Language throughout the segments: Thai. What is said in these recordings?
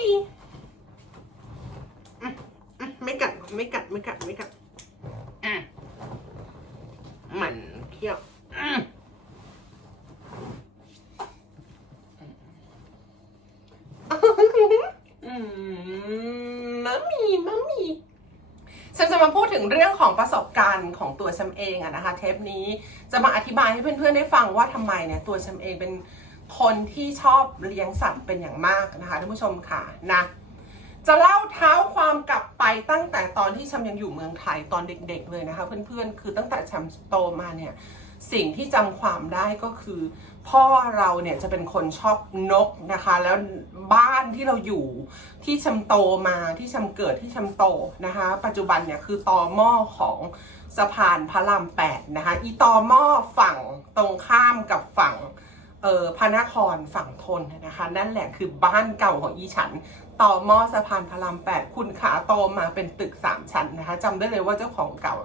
มีอืมอืมไม่กัดไม่กัดไม่กัดไม่กัดอืมมันเขี้ยวอืมอืมมัมมี่มัมมี่ฉันจะมาพูดถึงเรื่องของประสบการณ์ของตัวฉันเองอะนะคะ เทปนี้จะมาอธิบายให้เพื่อนๆได้ฟังว่าทำไมเนี่ยตัวฉันเองเป็น คนที่ชอบเลี้ยงสัตว์เป็นอย่างมากนะคะท่านผู้ชมค่ะนะจะเล่าเท้าความกลับไปตั้งแต่ตอนที่ฉันยังอยู่เมืองไทยตอนเด็กๆเลยนะคะ เพื่อนๆ คือตั้งแต่ฉันโตมาเนี่ยสิ่งที่จำความได้ก็คือ พ่อเราเนี่ยจะเป็นคนชอบนกนะคะ แล้วบ้านที่เราอยู่ที่ชำโตมาที่ชำเกิดที่ชำโตนะคะ ปัจจุบันเนี่ยคือตอหม้อของสะพานพระรามแปดนะคะ อีตอหม้อฝั่งตรงข้ามกับฝั่ง เออพระนครฝั่งทนนะคะ นั่นแหละคือบ้านเก่าของอีฉัน ต่อหม้อสะพานพระรามแปดคุณขาโตมาเป็นตึกสามชั้นนะคะจำได้เลยว่าเจ้าของเก่า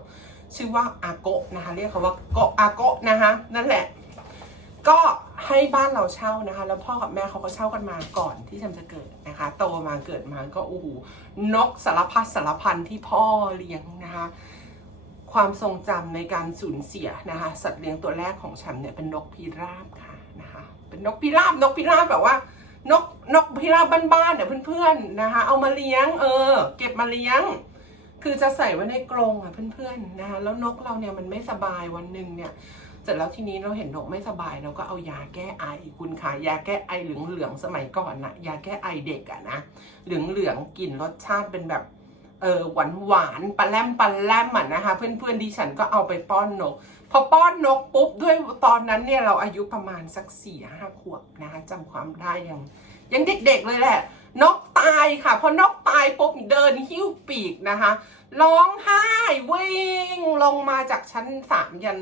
ชื่อว่าอาโกะนะคะ เรียกเขาว่าโกอาโกะนะคะ นั่นแหละ ก็ให้บ้านเราเช่านะคะ แล้วพ่อกับแม่เขาก็เช่ากันมาก่อนที่จำจะเกิดนะคะ โตมาเกิดมาก็โอ้โหนกสารพัดสารพันที่พ่อเลี้ยงนะคะความทรงจำในการสูญเสียนะคะ สัตว์เลี้ยงตัวแรกของฉันเนี่ยเป็นนกพิราบค่ะ นะคะเป็นนกพิราบนกพิราบแบบว่านกนกพิราบบ้านๆเนี่ยเพื่อนๆนะคะ เอามาเลี้ยง เออ เก็บมาเลี้ยง คือจะใส่ไว้ในกรงอะเพื่อนๆนะคะแล้วนกเราเนี่ยมันไม่สบายวันหนึ่งเนี่ยเสร็จแล้วทีนี้เราเห็นนกไม่สบายเราก็เอายาแก้ไอคุณขายาแก้ไอเหลืองๆสมัยก่อนนะยาแก้ไอเด็กอะนะเหลืองๆกลิ่นรสชาติเป็นแบบ เออหวานหวานปลาแรมปลาแรมอะนะคะ เพื่อนๆดิฉันก็เอาไปป้อนนก พอป้อนนกปุ๊บด้วยตอนนั้นเนี่ยเราอายุประมาณสักสี่ห้าขวบนะคะจำความได้ยังยังเด็กๆเลยแหละ นกตายค่ะ พอนกตายปุ๊บเดินหิ้วปีกนะคะร้องไห้วิ่งลงมาจากชั้นสามยัน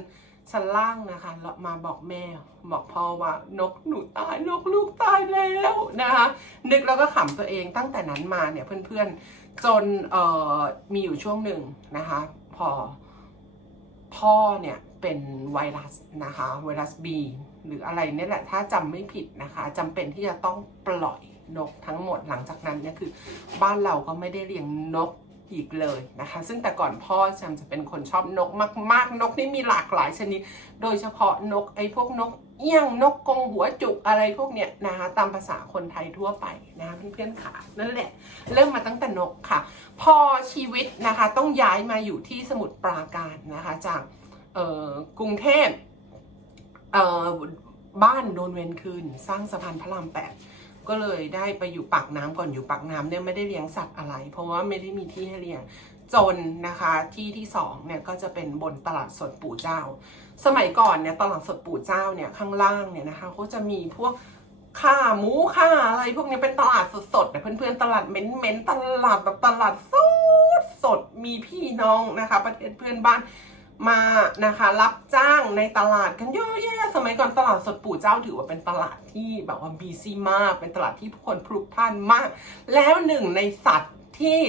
ชั้นล่างนะคะแล้วมาบอกแม่บอกพ่อว่านกหนูตายนกลูกตายแล้วนะคะ นึกแล้วก็ขำตัวเองตั้งแต่นั้นมาเนี่ยเพื่อนๆ จนเอ่อมีอยู่ช่วงหนึ่งนะคะ พอพ่อเนี่ยเป็นไวรัสนะคะ ไวรัสบีหรืออะไรเนี่ยแหละ ถ้าจำไม่ผิดนะคะจำเป็นที่จะต้องปล่อยนกทั้งหมดหลังจากนั้นเนี่ยคือ บ้านเราก็ไม่ได้เลี้ยงนก อีกเลยนะคะ ซึ่งแต่ก่อนพ่อฉันจะเป็นคนชอบนกมากๆ นกนี่มีหลากหลายชนิด โดยเฉพาะนกไอ้พวกนกเอี้ยงนกกรงหัวจุกอะไรพวกเนี้ยนะคะตามภาษาคนไทยทั่วไปนะคะเพื่อนๆค่ะนั่นแหละ เริ่มมาตั้งแต่นกค่ะ พอชีวิตนะคะต้องย้ายมาอยู่ที่สมุทรปราการนะคะจากกรุงเทพเบ้านโดนเวนคืน สร้างสะพานพระรามแปด ก็เลยได้ไปอยู่ปากน้ำก่อนอยู่ปากน้ำเนี่ยไม่ได้เลี้ยงสัตว์อะไร เพราะว่าไม่ได้มีที่ให้เลี้ยงจนนะคะที่ที่สองเนี่ยก็จะเป็นบนตลาดสดปู่เจ้า สมัยก่อนเนี่ยตลาดสดปู่เจ้าเนี่ยข้างล่างเนี่ยนะคะเขาจะมีพวกข่าหมูข่าอะไรพวกนี้เป็นตลาดสดๆนะเพื่อนๆตลาดเม้นๆตลาดแบบตลาดสดสดมีพี่น้องนะคะ ประเทศเพื่อนบ้าน มานะคะ รับจ้างในตลาดกันเยอะแยะสมัยก่อนตลาดสดปู่เจ้าถือว่าเป็นตลาดที่แบบว่าบีซีมาก เป็นตลาดที่ผู้คนพลุกพล่านมาก แล้วหนึ่งในสัตว์ที่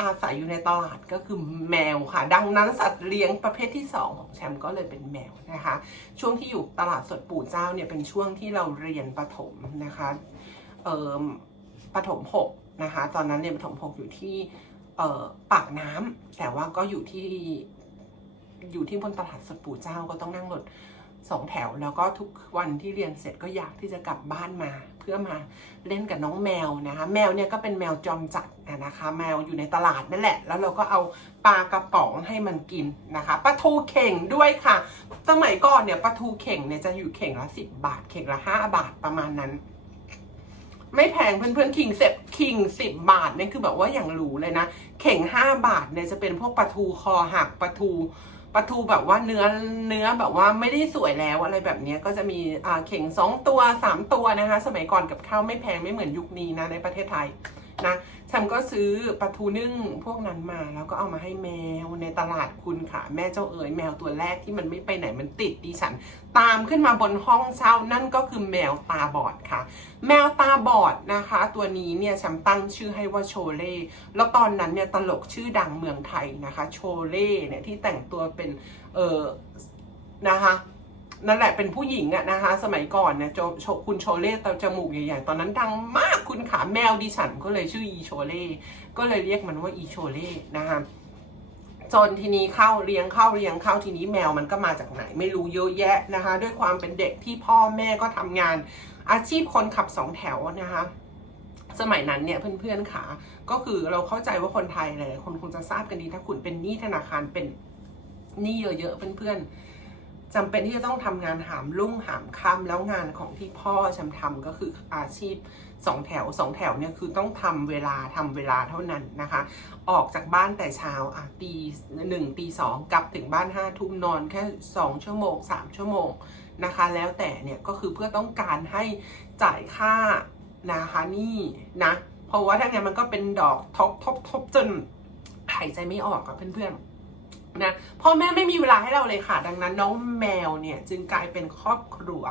อาศัยอยู่ในตลาดก็คือแมวค่ะ ดังนั้นสัตว์เลี้ยงประเภทที่สองของแชมป์ก็เลยเป็นแมวนะคะ ช่วงที่อยู่ตลาดสดปู่เจ้าเนี่ยเป็นช่วงที่เราเรียนประถมนะคะเอ่อประถมหกนะคะ ตอนนั้นเรียนประถมหกอยู่ที่เอ่อปากน้ำแต่ว่าก็อยู่ที่ อยู่ที่บนตลาดสดปู่เจ้าก็ต้องนั่งรถสองแถวแล้วก็ทุกวันที่เรียนเสร็จก็อยากที่จะกลับบ้านมา เพื่อมาเล่นกับน้องแมวนะคะแมวเนี่ยก็เป็นแมวจอมจัดนะคะ แมวอยู่ในตลาดนั่นแหละ แล้วเราก็เอาปลากระป๋องให้มันกินนะคะปลาทูเข่งด้วยค่ะ สมัยก่อนเนี่ยปลาทูเข่งเนี่ยจะอยู่เข่งละสิบบาท เข่งละห้าบาทประมาณนั้น ไม่แพงเพื่อนๆคิงเซ็ตคิงสิบบาทเนี่ยคือแบบว่าอย่างหรูเลยนะ เข่งห้าบาทเนี่ยจะเป็นพวกปลาทูคอหักปลาทู ปลาทูแบบว่าเนื้อเนื้อแบบว่าไม่ได้สวยแล้วอะไรแบบนี้ก็จะมีอ่าเข่งสองตัวสามตัวนะคะ สมัยก่อนกับข้าวไม่แพงไม่เหมือนยุคนี้นะในประเทศไทยนะ ฉันก็ซื้อปลาทูนึ่งพวกนั้นมาแล้วก็เอามาให้แมวในตลาดคุณค่ะ แม่เจ้าเอ๋ยแมวตัวแรกที่มันไม่ไปไหนมันติดดิฉัน ตามขึ้นมาบนห้องเช่านั่นก็คือแมวตาบอดค่ะ แมวตาบอดนะคะ ตัวนี้เนี่ยฉันตั้งชื่อให้ว่าโชเล่แล้วตอนนั้นเนี่ยตลกชื่อดังเมืองไทยนะคะ โชเล่เนี่ยที่แต่งตัวเป็นเออนะคะ นั่นแหละเป็นผู้หญิงอะนะคะ สมัยก่อนเนี่ยโจโชคุณโชเล่ตจมูกใหญ่ๆ ตอนนั้นดังมากคุณขาแมวดิฉันก็เลยชื่ออีโชเล่ก็เลยเรียกมันว่าอีโชเล่นะคะจนทีนี้เข้าเลี้ยงเข้าเลี้ยงเข้าทีนี้แมวมันก็มาจากไหนไม่รู้เยอะแยะนะคะ ด้วยความเป็นเด็กที่พ่อแม่ก็ทำงานอาชีพคนขับสองแถวนะคะสมัยนั้นเนี่ยเพื่อนๆขาก็คือเราเข้าใจว่าคนไทยหลายๆคนคงจะทราบกันดีถ้าคุณเป็นหนี้ธนาคารเป็นหนี้เยอะๆเพื่อนๆ จำเป็นที่จะต้องทำงานหามรุ่งหามค่ำแล้วงานของที่พ่อฉันทำก็คืออาชีพสองแถวสองแถวเนี่ยคือต้องทำเวลาทำเวลาเท่านั้นนะคะ ออกจากบ้านแต่เช้าอะตีหนึ่งตีสองกลับถึงบ้านห้าทุ่มนอนแค่สองชั่วโมงสามชั่วโมงนะคะ แล้วแต่เนี่ยก็คือเพื่อต้องการให้จ่ายค่านะคะนี่นะเพราะว่าถ้างั้นมันก็เป็นดอกทบทบทบจนหายใจไม่ออกกับเพื่อนๆ นะพ่อแม่ไม่มีเวลาให้เราเลยค่ะ ดังนั้นน้องแมวเนี่ยจึงกลายเป็นครอบครัว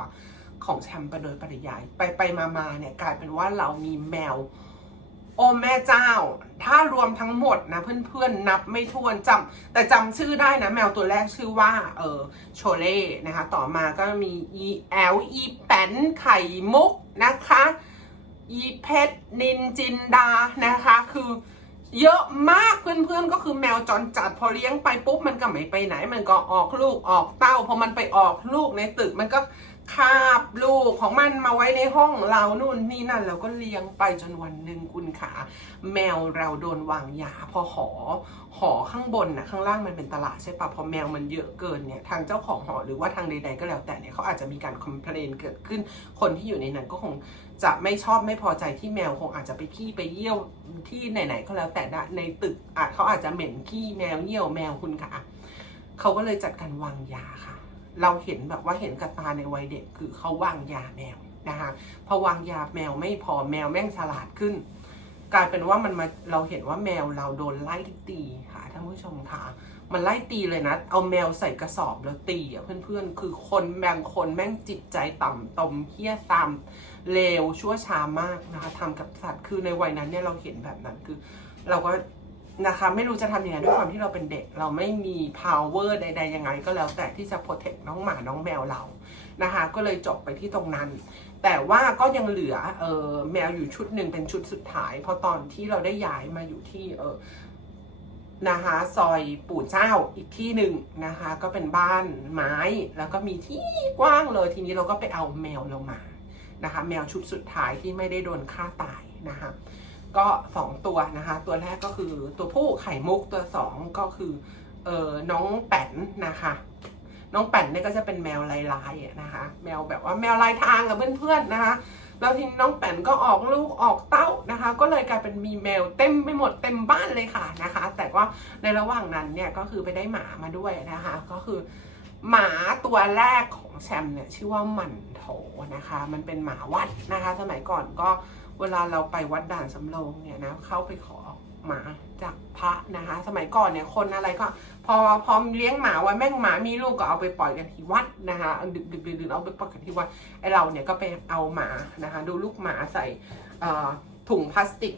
ของแชมป์ไปโดยปริยาย ไปไปมามาเนี่ยกลายเป็นว่าเรามีแมว โอ้แม่เจ้า ถ้ารวมทั้งหมดนะเพื่อนๆนับไม่ถ้วนจำแต่จำชื่อได้นะ แมวตัวแรกชื่อว่า เออโชเล่นะคะต่อมาก็มีอีแอลอีแปนไข่มุกนะคะ อีเพชรนินจินดานะคะ คือ เยอะมากเพื่อนๆก็คือแมวจรจัดพอเลี้ยงไปปุ๊บมันก็ไม่ไปไหน มันก็ออกลูกออกเต้าพอมันไปออกลูกในตึกมันก็ คาบลูกของมันมาไว้ในห้องเรานู่นนี่นั่นเราก็เลี้ยงไปจนวันหนึ่งคุณขาแมวเราโดนวางยาพอหอหอข้างบนนะข้างล่างมันเป็นตลาดใช่ปะพอแมวมันเยอะเกินเนี่ยทางเจ้าของหอหรือว่าทางใดๆก็แล้วแต่เนี่ยเขาอาจจะมีการคอมเพลนเกิดขึ้น คนที่อยู่ในนั้นก็คงจะไม่ชอบไม่พอใจที่แมวคงอาจจะไปขี้ไปเยี่ยวที่ไหนๆก็แล้วแต่นะในตึกอาจเขาอาจจะเหม็นขี้แมวเยี่ยวแมวคุณค่ะเขาก็เลยจัดการวางยาค่ะ เราเห็นแบบว่าเห็นกับตาในวัยเด็กคือเขาวางยาแมวนะคะพอวางยาแมวไม่พอแมวแม่งฉลาดขึ้น กลายเป็นว่ามันมาเราเห็นว่าแมวเราโดนไล่ตีค่ะท่านผู้ชมค่ะ มันไล่ตีเลยนะ เอาแมวใส่กระสอบแล้วตีอะเพื่อนๆ คือคนบางคนแม่งจิตใจต่ำตมเฮี้ยตามเลวชั่วช้ามากนะคะทำกับสัตว์คือในวัยนั้นเนี่ยเราเห็นแบบนั้นคือ เราก็ นะคะ ไม่รู้จะทำยังไงด้วยความที่เราเป็นเด็ก เราไม่มี power ใด ๆ ยังไง ก็แล้วแต่ที่จะ protect น้องหมาน้องแมวเรานะคะ ก็เลยจบไปที่ตรงนั้น แต่ว่าก็ยังเหลือเออแมวอยู่ชุดหนึ่งเป็นชุดสุดท้ายพอตอนที่เราได้ย้ายมาอยู่ที่เออนะคะซอยปู่เจ้าอีกที่หนึ่งนะคะ ก็เป็นบ้านไม้ แล้วก็มีที่กว้างเลยทีนี้เราก็ไปเอาแมวเรามานะคะ แมวชุดสุดท้ายที่ไม่ได้โดนฆ่าตายนะคะ ก็สองตัวนะคะ ตัวแรกก็คือตัวผู้ไข่มุกตัวสองก็คือเออน้องแป๋นนะคะ น้องแป๋นเนี่ยก็จะเป็นแมวลายๆอะนะคะ แมวแบบว่าแมวลายทางกับเพื่อนๆนะคะแล้วทีนี้น้องแป๋นก็ออกลูกออกเต้านะคะ ก็เลยกลายเป็นมีแมวเต็มไปหมดเต็มบ้านเลยค่ะนะคะ แต่ว่าในระหว่างนั้นเนี่ยก็คือไปได้หมามาด้วยนะคะ ก็คือ หมาตัวแรกของแชมเนี่ยชื่อว่าหมันโถนะคะ มันเป็นหมาวัดนะคะ สมัยก่อนก็เวลาเราไปวัดด่านสำโรงเนี่ยนะเข้าไปขอหมาจากพระนะคะ สมัยก่อนเนี่ยคนอะไรก็ พอพอเลี้ยงหมาไว้แม่งหมามีลูกก็เอาไปปล่อยกันที่วัดนะคะดึกดึกดื่นๆเอาไปปล่อยกันที่วัดไอเราเนี่ยก็ไปเอาหมานะคะ ดูลูกหมาใส่ถุงพลาสติก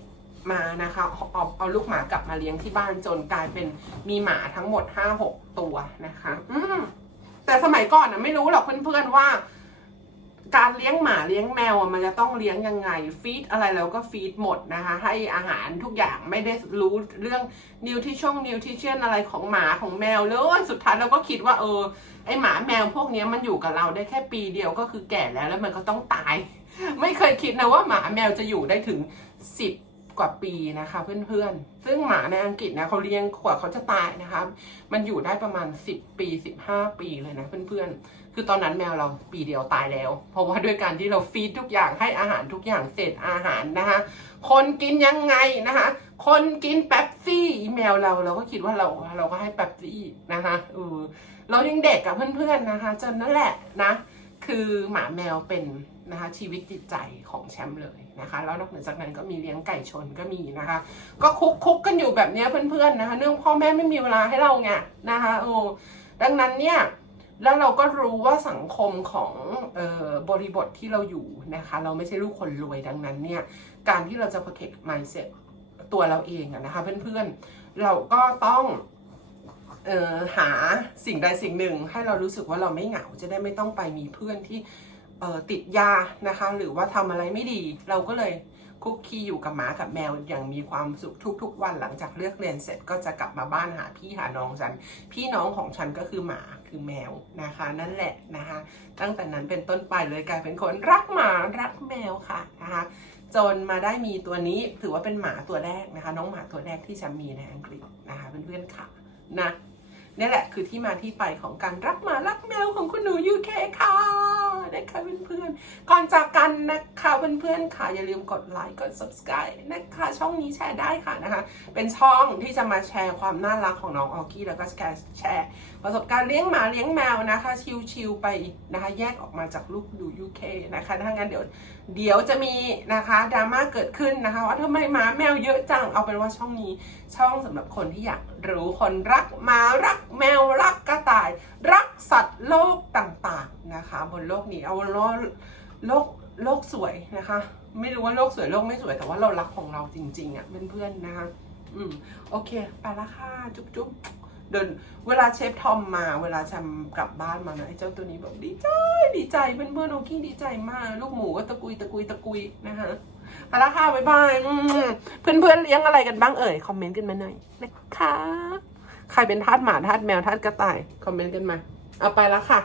มานะคะเอาเอาลูกหมากลับมาเลี้ยงที่บ้านจนกลายเป็นมีหมาทั้งหมด5-6ตัวนะคะ อืม แต่สมัยก่อนนะไม่รู้หรอกเพื่อนๆว่า การเลี้ยงหมาเลี้ยงแมวมันจะต้องเลี้ยงยังไง ฟีดอะไรแล้วก็ฟีดหมดนะคะ ให้อาหารทุกอย่างไม่ได้รู้เรื่องนิวทริชั่นนิวทริชั่นอะไรของหมาของแมวเลยสุดท้ายเราก็คิดว่าเออไอหมาแมวพวกนี้มันอยู่กับเราได้แค่ปีเดียวก็คือแก่แล้วแล้วมันก็ต้องตาย ไม่เคยคิดนะว่าหมาแมวจะอยู่ได้ถึงสิบ กว่าปีนะคะเพื่อนๆ ซึ่งหมาในอังกฤษนะเขาเลี้ยงกว่าเขาจะตายนะคะ มันอยู่ได้ประมาณ 10 ปี 15 ปีเลยนะเพื่อนๆ คือตอนนั้นแมวเราปีเดียวตายแล้ว เพราะว่าด้วยการที่เราฟีดทุกอย่างให้อาหารทุกอย่างเศษอาหารนะคะ คนกินยังไงนะคะ คนกินแป๊บซี่แมวเราเราก็คิดว่าเราเราก็ให้แป๊บซี่นะคะเออเรายังเด็กกับเพื่อนๆนะคะจนนั่นแหละนะ คือหมาแมวเป็นนะคะชีวิตจิตใจของแชมป์เลยนะคะ แล้วนอกเหนือจากนั้นก็มีเลี้ยงไก่ชนก็มีนะคะ ก็คุกคุกกันอยู่แบบนี้เพื่อนๆนะคะ เนื่องพ่อแม่ไม่มีเวลาให้เราไงนะคะโอ้ดังนั้นเนี่ยแล้วเราก็รู้ว่าสังคมของออบริบทที่เราอยู่นะคะ เราไม่ใช่ลูกคนรวยดังนั้นเนี่ยการที่เราจะ protect mindset ตัวเราเองนะคะเพื่อนๆเราก็ต้อง หาสิ่งใดสิ่งหนึ่ง ให้เรารู้สึกว่าเราไม่เหงาจะได้ไม่ต้องไปมีเพื่อนที่เออติดยานะคะ หรือว่าทำอะไรไม่ดี เราก็เลยคุกคีอยู่กับหมากับแมวอย่างมีความสุขทุก ๆ วันหลังจากเลิกเรียนเสร็จก็จะกลับมาบ้านหาพี่หาน้องฉัน พี่น้องของฉันก็คือหมาคือแมวนะคะ นั่นแหละนะคะ ตั้งแต่นั้นเป็นต้นไปเลยกลายเป็นคนรักหมารักแมวค่ะนะคะจนมาได้มีตัวนี้ถือว่าเป็นหมาตัวแรกนะคะ น้องหมาตัวแรกที่จะมีในอังกฤษนะคะเพื่อนๆค่ะนะ นี่แหละคือที่มาที่ไปของการรักหมารักแมวของคุณหนูยูเคค่ะนะคะเพื่อนๆก่อนจากกันนะคะเพื่อนๆค่ะอย่าลืมกดไลค์กด subscribe นะคะช่องนี้แชร์ได้ค่ะนะคะ เป็นช่องที่จะมาแชร์ความน่ารักของน้องออกี้แล้วก็แชร์ประสบการณ์เลี้ยงหมาเลี้ยงแมวนะคะชิวๆไปนะคะแยกออกมาจากลูกดู UK นะคะถ้างั้นเดี๋ยวเดี๋ยวจะมีนะคะดราม่าเกิดขึ้นนะคะว่าทำไมหมาแมวเยอะจังเอาเป็นว่าช่องนี้ช่องสำหรับคนที่อยาก หรู้คนรักหมารักแมวรักกระต่าย รักสัตว์โลกต่างๆนะคะ บนโลกนี้เอาโลกโลกโลกสวยนะคะ ไม่รู้ว่าโลกสวยโลกไม่สวยแต่ว่าเรารักของเราจริงๆอะเพื่อนๆนะคะอืมโอเค ไปละค่ะจุ๊บจุ๊บเดินเวลาเชฟทอมมาเวลาแชมกลับบ้านมานะไอ้เจ้าตัวนี้แบบดีใจดีใจเพื่อนเพื่อนๆโอกี้งดีใจมาก ลูกหมูก็ตะกุยตะกุยตะกุยนะคะ ไปละค่ะบ๊ายบายเพื่อนเพื่อนๆเลี้ยงอะไรกันบ้างเอ่ยคอมเมนต์กันมาหน่อยนะคะใครเป็นทาสหมาทาสแมวทาสกระต่ายคอมเมนต์กันมาเอาไปละค่ะ